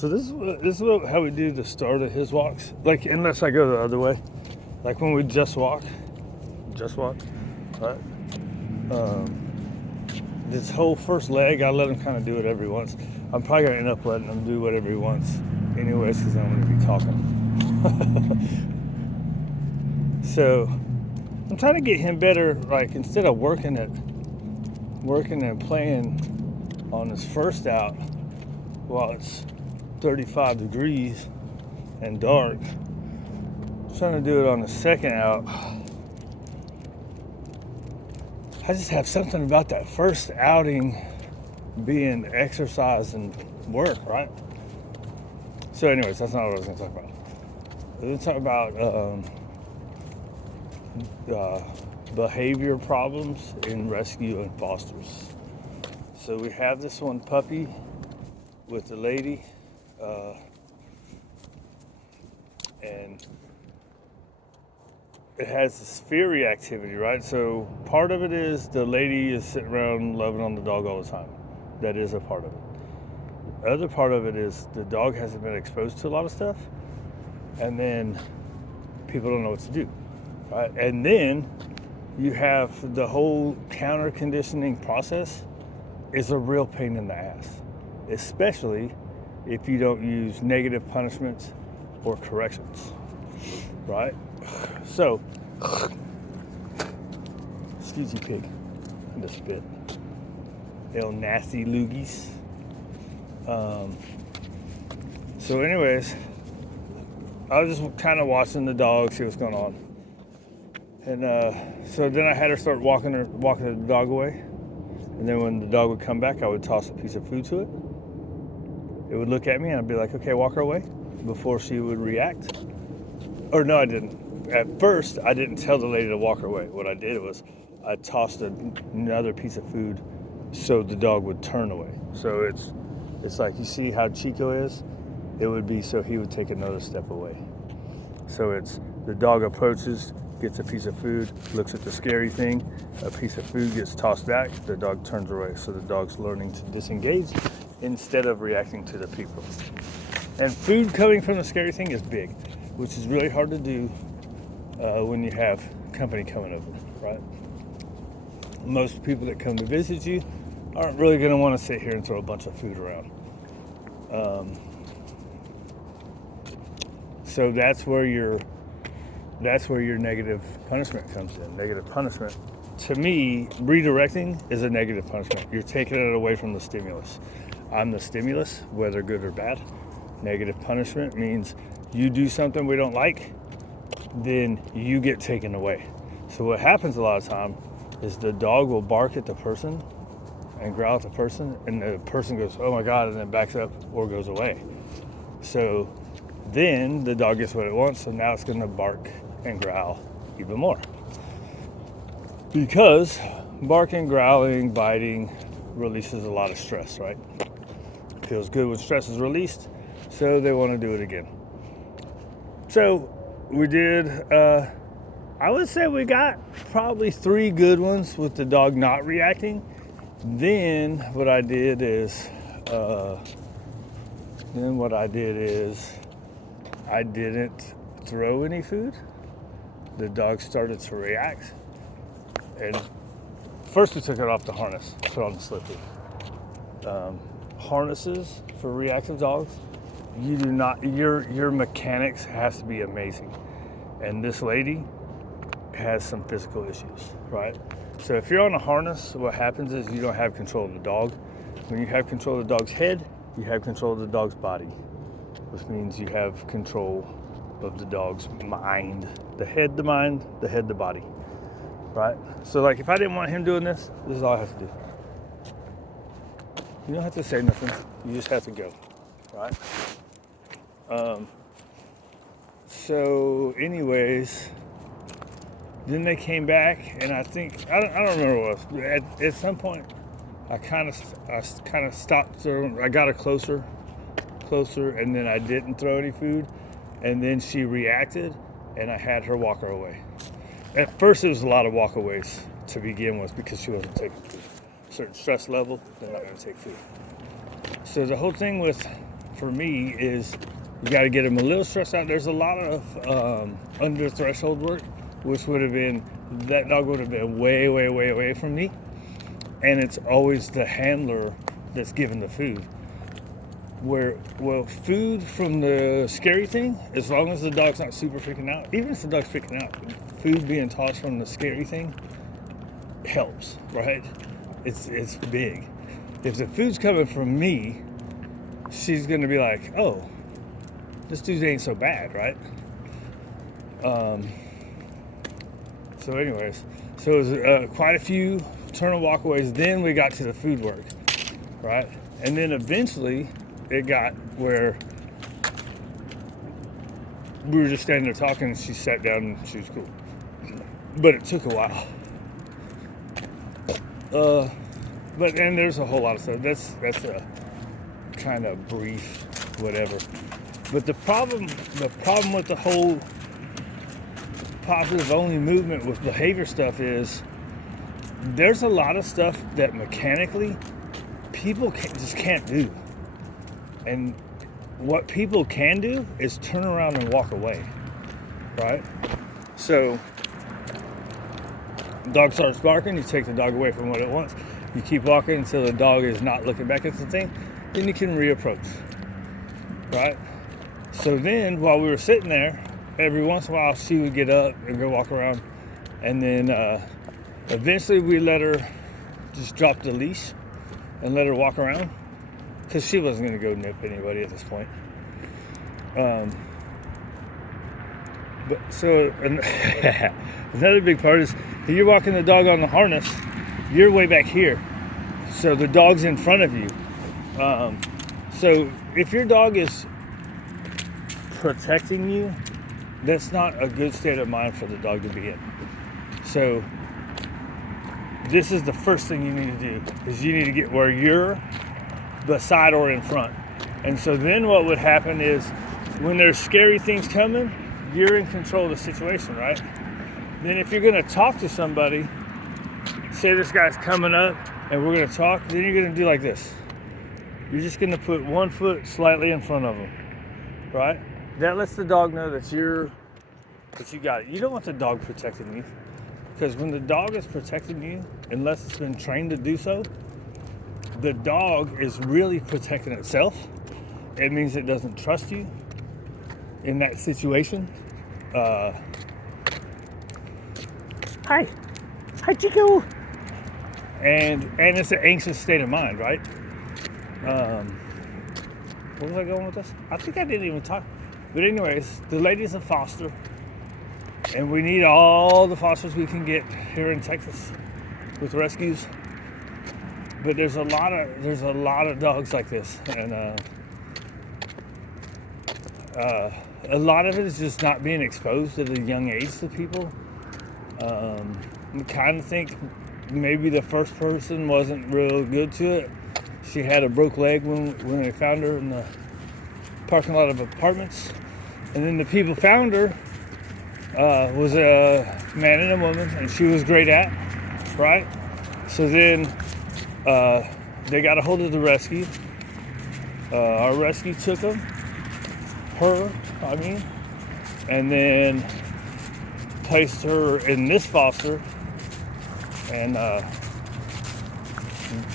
So how we do the start of his walks. Like, unless I go the other way. Like when we just walk, right? This whole first leg, I let him kind of do it every once. I'm probably going to end up letting him do it every once anyways, because I'm going to be talking. So I'm trying to get him better, like instead of working and playing on his first out while it's 35 degrees and dark, I'm trying to do it on the second out. I just have something about that first outing being exercise and work, right? So anyways, that's not what I was going to talk about. I was going to talk about behavior problems in rescue and fosters. So we have this one puppy with the lady, and it has this fear reactivity, right? So part of it is the lady is sitting around loving on the dog all the time. That is a part of it. The other part of it is the dog hasn't been exposed to a lot of stuff, and then people don't know what to do, right? And then you have the whole counter conditioning process is a real pain in the ass, especially if you don't use negative punishments or corrections, right? So, excuse you, pig, in the spit. Little nasty loogies. So anyways, I was just kind of watching the dog, see what's going on. And so then I had her start walking the dog away. And then when the dog would come back, I would toss a piece of food to it. It would look at me and I'd be like, okay, walk her away, before she would react. Or no, I didn't. At first, I didn't tell the lady to walk her away. What I did was I tossed another piece of food so the dog would turn away. So it's like, you see how Chico is? It would be so he would take another step away. So it's the dog approaches, gets a piece of food, looks at the scary thing, a piece of food gets tossed back, the dog turns away. So the dog's learning to disengage instead of reacting to the people. And food coming from the scary thing is big, which is really hard to do when you have company coming over, right? Most people that come to visit you aren't really going to want to sit here and throw a bunch of food around. So that's where your negative punishment comes in. Negative punishment, to me, redirecting is a negative punishment. You're taking it away from the stimulus. I'm the stimulus, whether good or bad. Negative punishment means you do something we don't like, then you get taken away. So what happens a lot of time is the dog will bark at the person and growl at the person, and the person goes, oh my God, and then backs up or goes away. So then the dog gets what it wants, so now it's going to bark and growl even more. Because barking, growling, biting releases a lot of stress, right? Feels good when stress is released, so they want to do it again. So we did, I would say we got probably 3 good ones with the dog not reacting. Then what I did is, I didn't throw any food. The dog started to react. And first we took it off the harness, put on the slippy. Harnesses for reactive dogs, you do not, your mechanics has to be amazing. And this lady has some physical issues, right? So if you're on a harness, what happens is you don't have control of the dog. When you have control of the dog's head, you have control of the dog's body, which means you have control of the dog's mind. The head, the mind, the head, the body, right? So like if I didn't want him doing this, this is all I have to do. You don't have to say nothing. You just have to go, right? So anyways, then they came back, and I think, I don't remember what it was. At some point, I kind of stopped throwing. I got her closer, and then I didn't throw any food, and then she reacted, and I had her walk her away. At first, it was a lot of walkaways to begin with because she wasn't taking food. Certain stress level, they're not going to take food. So the whole thing with for me is you got to get them a little stressed out. There's a lot of under threshold work, which would have been, that dog would have been way, way, way away from me. And it's always the handler that's giving the food. Well, food from the scary thing, as long as the dog's not super freaking out, even if the dog's freaking out, food being tossed from the scary thing helps, right? It's big. If the food's coming from me, she's gonna be like, oh, this dude ain't so bad, right? So anyways, so it was quite a few turn and walkaways. Then we got to the food work, right? And then eventually it got where we were just standing there talking, and she sat down and she was cool. But it took a while. And there's a whole lot of stuff. That's a kind of brief whatever. But the problem with the whole positive only movement with behavior stuff is there's a lot of stuff that mechanically people just can't do. And what people can do is turn around and walk away, right? So the dog starts barking, you take the dog away from what it wants. You keep walking until the dog is not looking back at the thing, then you can reapproach, right? So then while we were sitting there, every once in a while she would get up and go walk around, and then eventually we let her just drop the leash and let her walk around, because she wasn't going to go nip anybody at this point. But so another big part is if you're walking the dog on the harness, you're way back here, so the dog's in front of you. So if your dog is protecting you, that's not a good state of mind for the dog to be in. So this is the first thing you need to do, is you need to get where you're beside or in front. And so then what would happen is when there's scary things coming, you're in control of the situation, right? Then if you're going to talk to somebody, say this guy's coming up and we're going to talk, then you're going to do like this. You're just going to put one foot slightly in front of them, right? That lets the dog know that you got it. You don't want the dog protecting you, because when the dog is protecting you, unless it's been trained to do so, the dog is really protecting itself. It means it doesn't trust you in that situation. Hi, Chico. And it's an anxious state of mind, right? Where was I going with this? I think I didn't even talk. But anyways, the lady's a foster, and we need all the fosters we can get here in Texas with rescues. But there's a lot of dogs like this, and a lot of it is just not being exposed at a young age to people. I kind of think maybe the first person wasn't real good to it. She had a broke leg when they found her in the parking lot of apartments, and then the people found her was a man and a woman, and she was great at, right? So then they got a hold of the rescue. Our rescue took and then placed her in this foster, and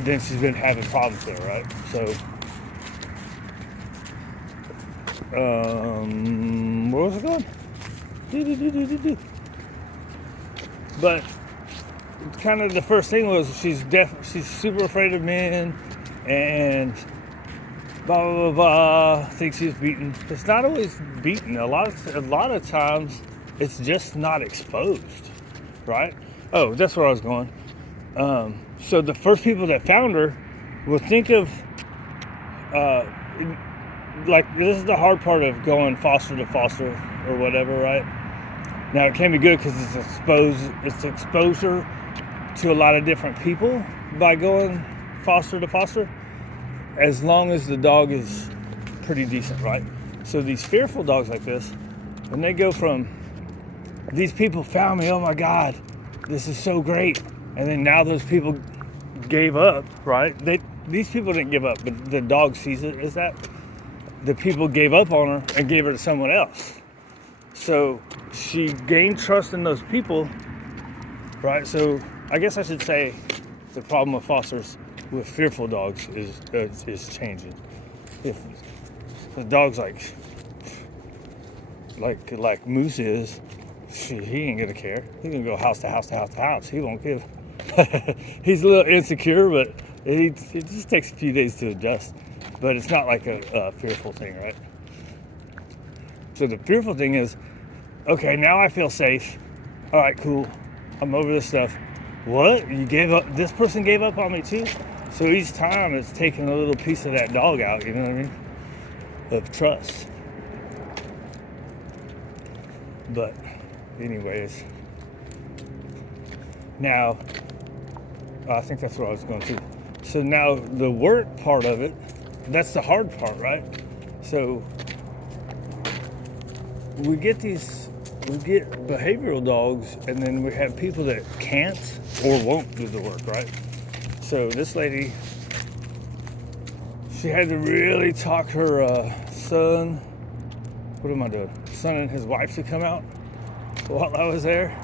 then she's been having problems there, right? So, where was it going? But kind of the first thing was she's super afraid of men, and blah blah blah blah. Thinks she's beaten. It's not always beaten. A lot of times it's just not exposed, right? Oh, that's where I was going. So the first people that found her will think of like, this is the hard part of going foster to foster or whatever, right? Now it can be good because it's exposure to a lot of different people by going foster to foster, as long as the dog is pretty decent, right? So these fearful dogs like this, when they go from, these people found me, oh my God, this is so great, and then now those people gave up, right? These people didn't give up, but the dog sees it as that. the people gave up on her and gave her to someone else. So she gained trust in those people, right? So I guess I should say the problem of fosters with fearful dogs is changing. If the dog's like Moose is, he ain't gonna care. He's gonna go house to house to house to house. He won't give. He's a little insecure, but it just takes a few days to adjust. But it's not like a fearful thing, right? So the fearful thing is, okay, now I feel safe. All right, cool. I'm over this stuff. What? You gave up? This person gave up on me too? So each time it's taking a little piece of that dog out, you know what I mean? Of trust. But anyways, now, I think that's what I was going to. So now the work part of it, that's the hard part, right? So we get behavioral dogs, and then we have people that can't or won't do the work, right? So this lady, she had to really talk her son, what am I doing? Son and his wife to come out while I was there.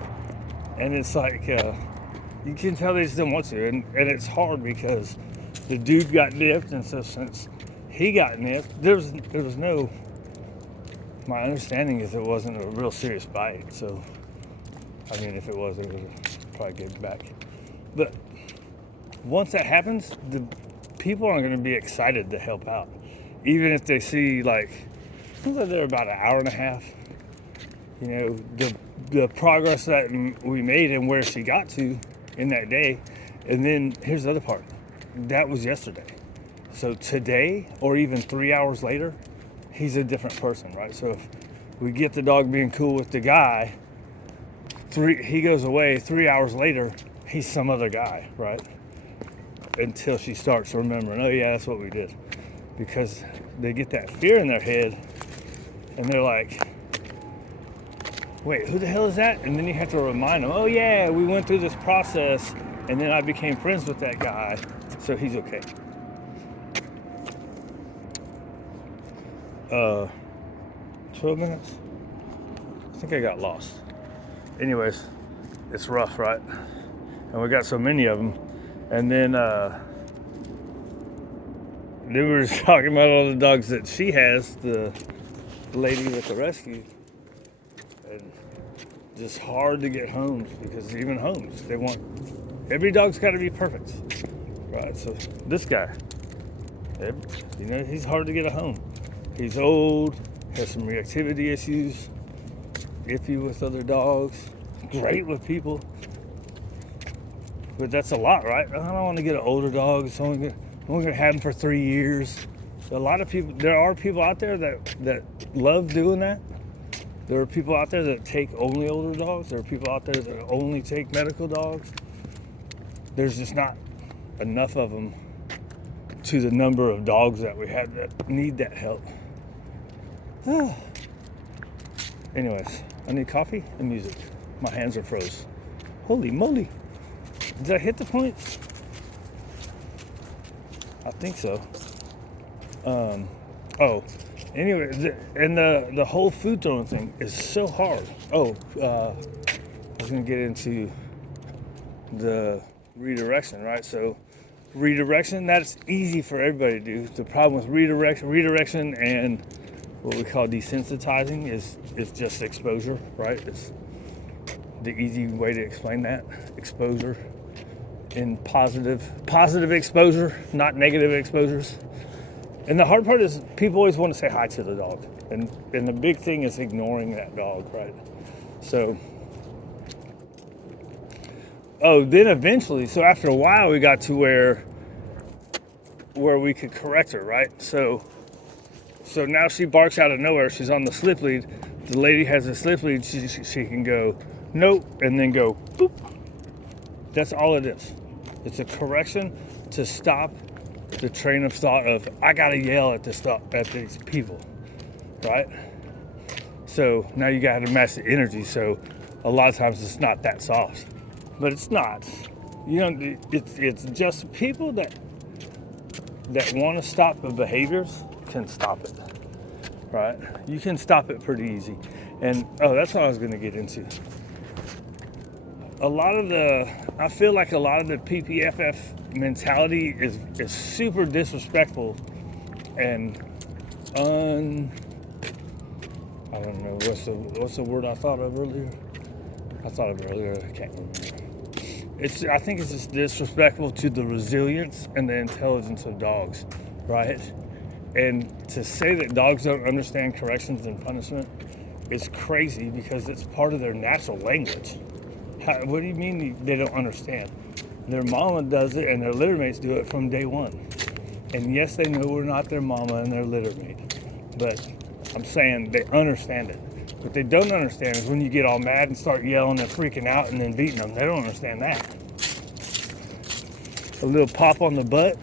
And it's like, you can tell they just don't want to. And it's hard because the dude got nipped, and so since he got nipped, there was no, my understanding is it wasn't a real serious bite. So, I mean, if it was, they would probably give it back. But once that happens, the people are going to be excited to help out. Even if they see, like, we were there about an hour and a half. You know, the progress that we made and where she got to in that day. And then here's the other part. That was yesterday. So today, or even 3 hours later, he's a different person, right? So if we get the dog being cool with the guy, he goes away, 3 hours later, he's some other guy, right? Until she starts remembering, oh yeah, that's what we did. Because they get that fear in their head, and they're like, wait, who the hell is that? And then you have to remind them, oh yeah, we went through this process, and then I became friends with that guy, so he's okay. 12 minutes? I think I got lost. Anyways, it's rough, right? And we got so many of them. And then we were just talking about all the dogs that she has, the lady with the rescue. And just hard to get homes, because even homes, they want, every dog's got to be perfect, right? So this guy, you know, he's hard to get a home. He's old, has some reactivity issues, iffy with other dogs, great with people. But that's a lot, right? I don't want to get an older dog. I'm only going to have him for 3 years. A lot of people, there are people out there that love doing that. There are people out there that take only older dogs. There are people out there that only take medical dogs. There's just not enough of them to the number of dogs that we have that need that help. Anyways, I need coffee and music. My hands are froze. Holy moly. Did I hit the points? I think so. Anyway, and the whole food throwing thing is so hard. I was going to get into the redirection, right? So redirection, that's easy for everybody to do. The problem with redirection and what we call desensitizing is just exposure, right? It's the easy way to explain that. Exposure in positive exposure, not negative exposures. And the hard part is people always want to say hi to the dog. And the big thing is ignoring that dog, right? So, then eventually, so after a while, we got to where we could correct her, right? So now she barks out of nowhere. She's on the slip lead. The lady has a slip lead. She can go, nope, and then go, boop. That's all it is. It's a correction to stop the train of thought of, I gotta yell at these people, right? So now you gotta match the energy. So a lot of times it's not that soft, but it's not. You know, it's just people that want to stop the behaviors can stop it. right? You can stop it pretty easy. And that's what I was going to get into. I feel like a lot of the PPFF mentality is super disrespectful and I don't know what's the word I thought of earlier. I can't remember. I think it's just disrespectful to the resilience and the intelligence of dogs, right? And to say that dogs don't understand corrections and punishment is crazy because it's part of their natural language. What do you mean they don't understand? Their mama does it and their litter mates do it from day one. And yes, they know we're not their mama and their litter mate. But I'm saying they understand it. What they don't understand is when you get all mad and start yelling and freaking out and then beating them. They don't understand that. A little pop on the butt.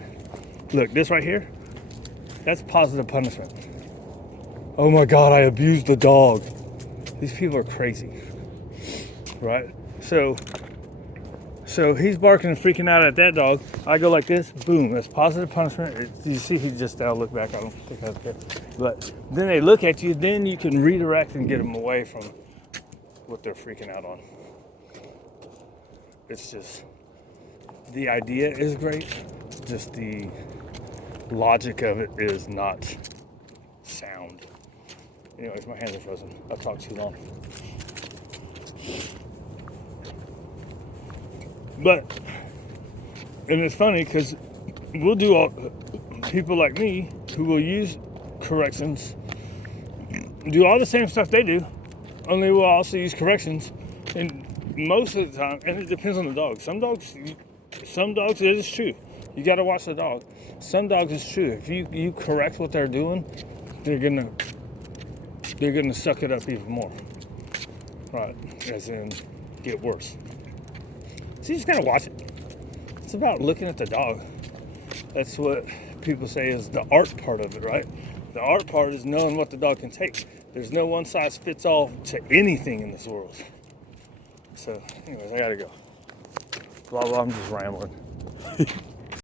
Look, this right here, that's positive punishment. Oh my God, I abused the dog. These people are crazy, right? So he's barking and freaking out at that dog. I go like this, boom, that's positive punishment. You see, he just now look back. I don't think I was there. But then they look at you, then you can redirect and get them away from what they're freaking out on. It's just, the idea is great, just the logic of it is not sound. Anyways, my hands are frozen. I've talked too long. But, and it's funny because people like me who will use corrections, do all the same stuff they do, only we'll also use corrections. And most of the time, and it depends on the dog. Some dogs it is true. You got to watch the dog. Some dogs it's true. If you correct what they're doing, they're gonna suck it up even more. Right, as in get worse. So you just gotta watch it. It's about looking at the dog. That's what people say is the art part of it, right? The art part is knowing what the dog can take. There's no one size fits all to anything in this world. So, anyways, I gotta go. Blah, blah, I'm just rambling.